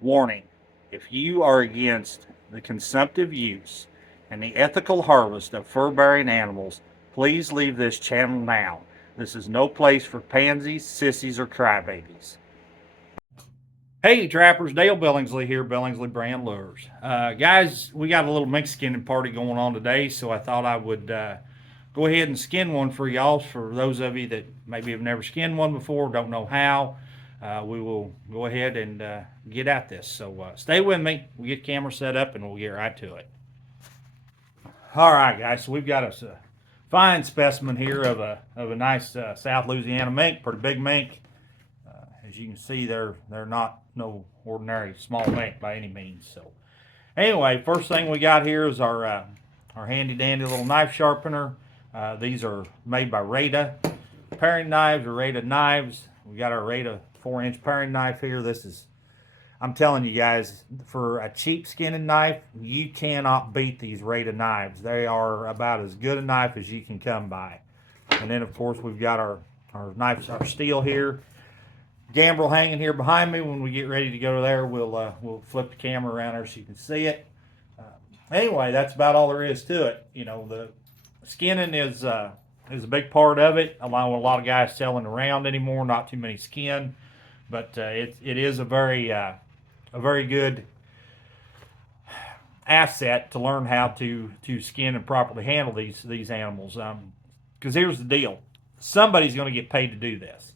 Warning: if you are against the consumptive use and the ethical harvest of fur-bearing animals, please leave this channel now. This is no place for pansies, sissies, or crybabies. Hey trappers, Dale Billingsley here, Billingsley Brand Lures. Guys, we got a little mink skinning party going on today, so I thought I would go ahead and skin one for y'all. For those of you that maybe have never skinned one before, don't know how, we will go ahead and get at this. So stay with me. We'll get camera set up and we'll get right to it. All right, guys, so we've got a fine specimen here of a nice South Louisiana mink, pretty big mink. As you can see, they're not no ordinary small mink by any means. So anyway, first thing we got here is our handy dandy little knife sharpener. These are made by Rada paring knives or Rada knives. We got our Rada 4-inch paring knife here. This is, I'm telling you guys, for a cheap skinning knife, you cannot beat these Rada knives. They are about as good a knife as you can come by. And then of course we've got our knives, our steel here. Gambrel hanging here behind me. When we get ready to go there, we'll flip the camera around there so you can see it. Anyway, that's about all there is to it. You know, the skinning is a big part of it, along with a lot of guys selling around anymore. Not too many skin, but it is a very good asset to learn how to skin and properly handle these animals. Because here's the deal: somebody's going to get paid to do this.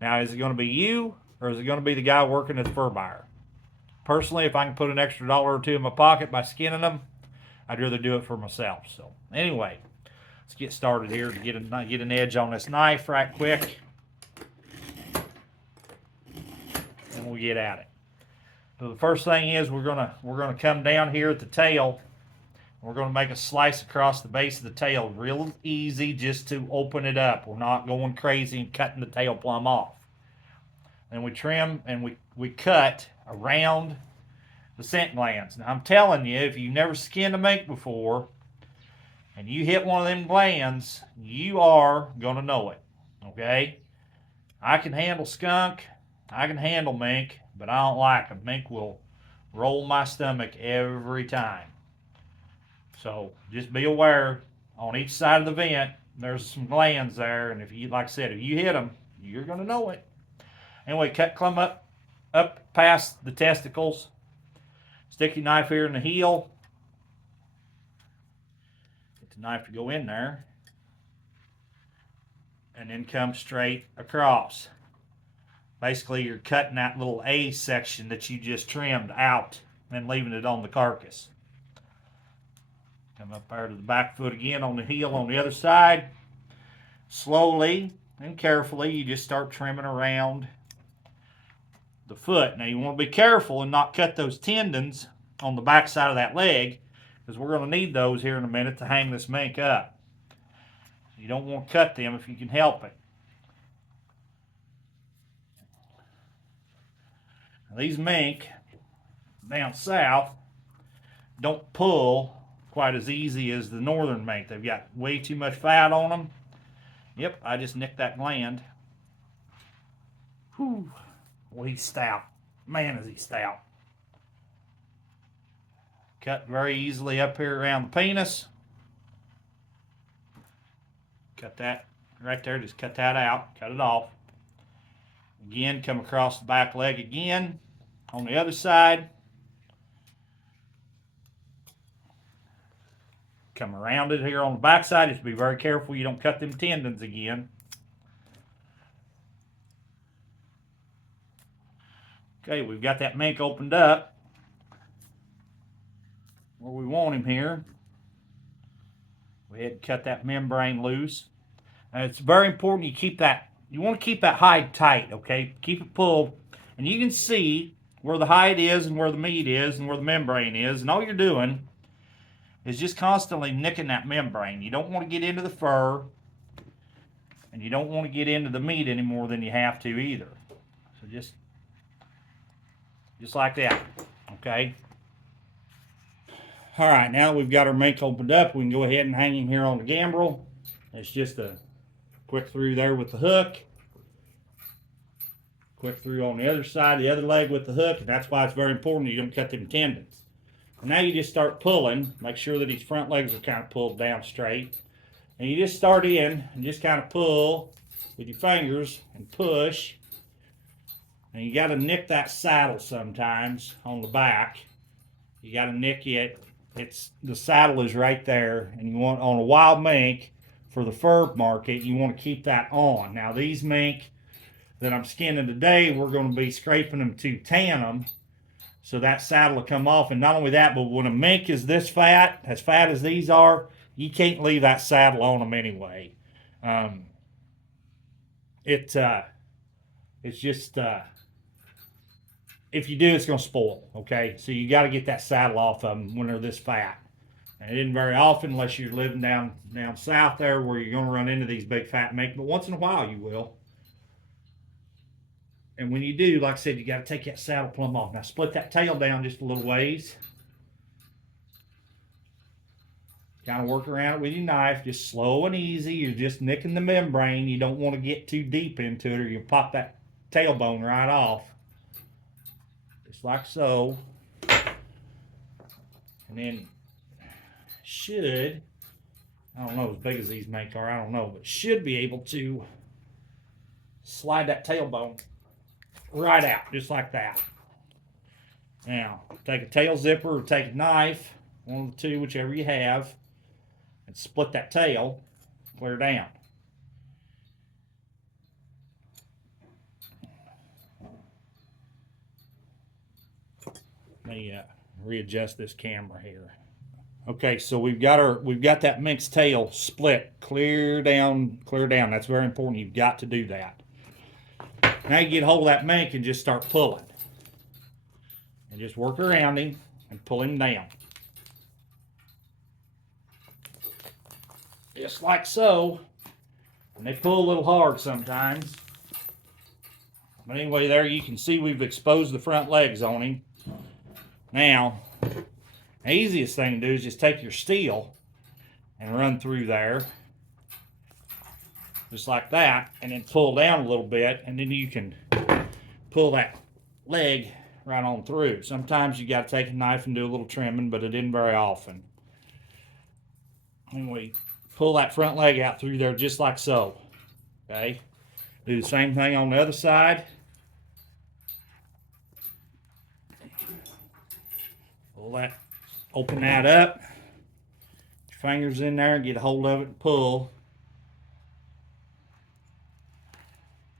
Now, is it going to be you, or is it going to be the guy working as a fur buyer? Personally, if I can put an extra dollar or two in my pocket by skinning them, I'd rather do it for myself. So anyway, let's get started here to get an edge on this knife right quick, and we'll get at it. So the first thing is we're gonna come down here at the tail. We're going to make a slice across the base of the tail, real easy, just to open it up. We're not going crazy and cutting the tail plumb off. Then we trim and we cut around the scent glands. Now I'm telling you, if you've never skinned a mink before and you hit one of them glands, you are going to know it. Okay? I can handle skunk, I can handle mink, but I don't like them. Mink will roll my stomach every time. So just be aware, on each side of the vent, there's some glands there, and if you, like I said, if you hit them, you're going to know it. Anyway, cut clumb up past the testicles. Stick your knife here in the heel. Get the knife to go in there. And then come straight across. Basically, you're cutting that little A section that you just trimmed out and leaving it on the carcass. Come up there to the back foot again on the heel on the other side. Slowly and carefully, you just start trimming around the foot. Now you want to be careful and not cut those tendons on the back side of that leg, because we're going to need those here in a minute to hang this mink up. You don't want to cut them if you can help it. Now, these mink down south don't pull quite as easy as the northern mink. They've got way too much fat on them. Yep, I just nicked that gland. Whew. Well, he's stout. Man, is he stout. Cut very easily up here around the penis. Cut that right there. Just cut that out. Cut it off. Again, come across the back leg again on the other side. Come around it here on the back side. Just be very careful you don't cut them tendons again. Okay, we've got that mink opened up where we want him here. Go ahead and cut that membrane loose. And it's very important you keep that, you want to keep that hide tight, okay? Keep it pulled. And you can see where the hide is and where the meat is and where the membrane is. And all you're doing is just constantly nicking that membrane. You don't want to get into the fur, and you don't want to get into the meat any more than you have to either. So just like that, okay? All right, now we've got our mink opened up. We can go ahead and hang him here on the gambrel. It's just a quick through there with the hook. Quick through on the other side, the other leg with the hook, and that's why it's very important you don't cut them tendons. And now you just start pulling. Make sure that his front legs are kind of pulled down straight. And you just start in and just kind of pull with your fingers and push. And you got to nick that saddle sometimes on the back. You got to nick it. The saddle is right there, and you want on a wild mink for the fur market, you want to keep that on. Now these mink that I'm skinning today, we're going to be scraping them to tan them, so that saddle will come off. And not only that, but when a mink is this fat, as fat as these are, you can't leave that saddle on them anyway. It's just if you do, it's going to spoil. Okay, so you got to get that saddle off of them when they're this fat. And it isn't very often unless you're living down south there where you're going to run into these big fat mink, but once in a while you will. And when you do, like I said, you got to take that saddle plumb off. Now split that tail down just a little ways. Kind of work around it with your knife, just slow and easy. You're just nicking the membrane. You don't want to get too deep into it or you'll pop that tailbone right off. Just like so. And then should, I don't know as big as these mink are, I don't know, but should be able to slide that tailbone right out, just like that. Now, take a tail zipper or take a knife, one of the two, whichever you have, and split that tail clear down. Let me readjust this camera here. Okay, so we've got that mink's tail split clear down. That's very important. You've got to do that. Now you get hold of that mink and just start pulling. And just work around him and pull him down. Just like so. And they pull a little hard sometimes. But anyway, there you can see we've exposed the front legs on him. Now, the easiest thing to do is just take your steel and run through there. Just like that. And then pull down a little bit. And then you can pull that leg right on through. Sometimes you got to take a knife and do a little trimming, but it isn't very often. Anyway, pull that front leg out through there just like so. Okay? Do the same thing on the other side. Pull that, open that up. Your fingers in there, get a hold of it and pull.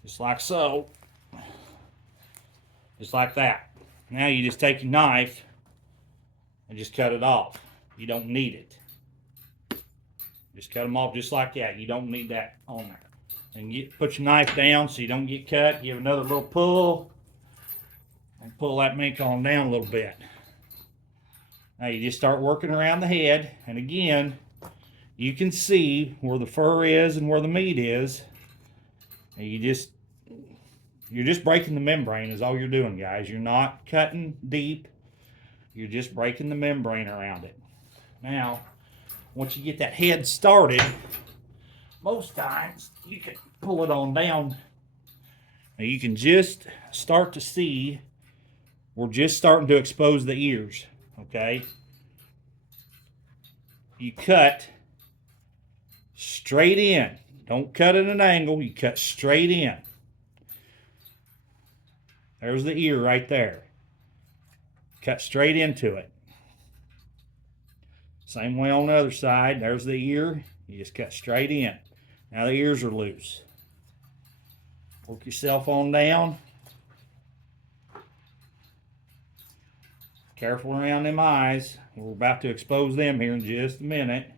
Just like so. Just like that. Now you just take your knife and just cut it off. You don't need it. Just cut them off just like that. You don't need that on there. And put your knife down so you don't get cut. Give another little pull. And pull that mink on down a little bit. Now you just start working around the head. And again, you can see where the fur is and where the meat is. And you're just breaking the membrane is all you're doing, guys. You're not cutting deep. You're just breaking the membrane around it. Now, once you get that head started, most times you can pull it on down. Now you can just start to see we're just starting to expose the ears, okay? You cut straight in. Don't cut at an angle. You cut straight in. There's the ear right there. Cut straight into it. Same way on the other side. There's the ear. You just cut straight in. Now the ears are loose. Work yourself on down. Careful around them eyes. We're about to expose them here in just a minute.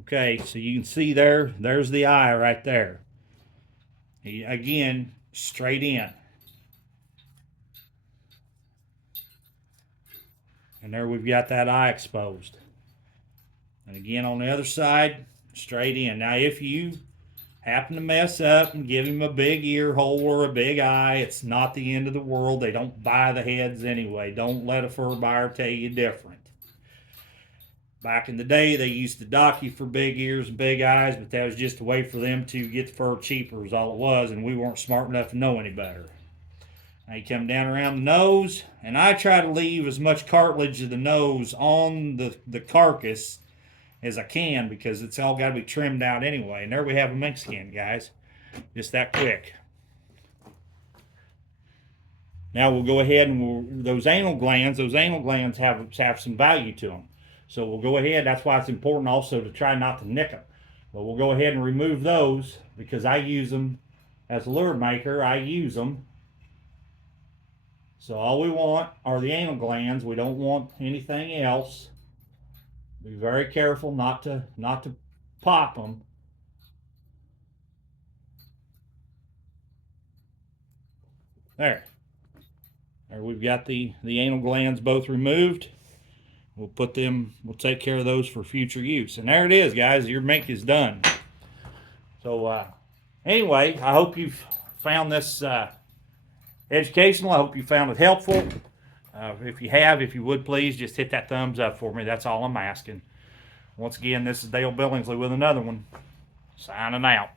Okay, so you can see there's the eye right there. Again, straight in. And there we've got that eye exposed. And again on the other side, straight in. Now if you happen to mess up and give him a big ear hole or a big eye, it's not the end of the world. They don't buy the heads anyway. Don't let a fur buyer tell you different. Back in the day, they used to dock you for big ears and big eyes, but that was just a way for them to get the fur cheaper, is all it was, and we weren't smart enough to know any better. Now you come down around the nose, and I try to leave as much cartilage of the nose on the carcass as I can because it's all got to be trimmed out anyway. And there we have a mink skin, guys. Just that quick. Now we'll go ahead and those anal glands have some value to them. So we'll go ahead. That's why it's important also to try not to nick them. But we'll go ahead and remove those because I use them as a lure maker. I use them. So all we want are the anal glands. We don't want anything else. Be very careful not to pop them. There. There we've got the anal glands both removed. We'll take care of those for future use. And there it is, guys. Your mink is done. So anyway, I hope you've found this educational. I hope you found it helpful. If you would please just hit that thumbs up for me. That's all I'm asking. Once again, this is Dale Billingsley with another one. Signing out.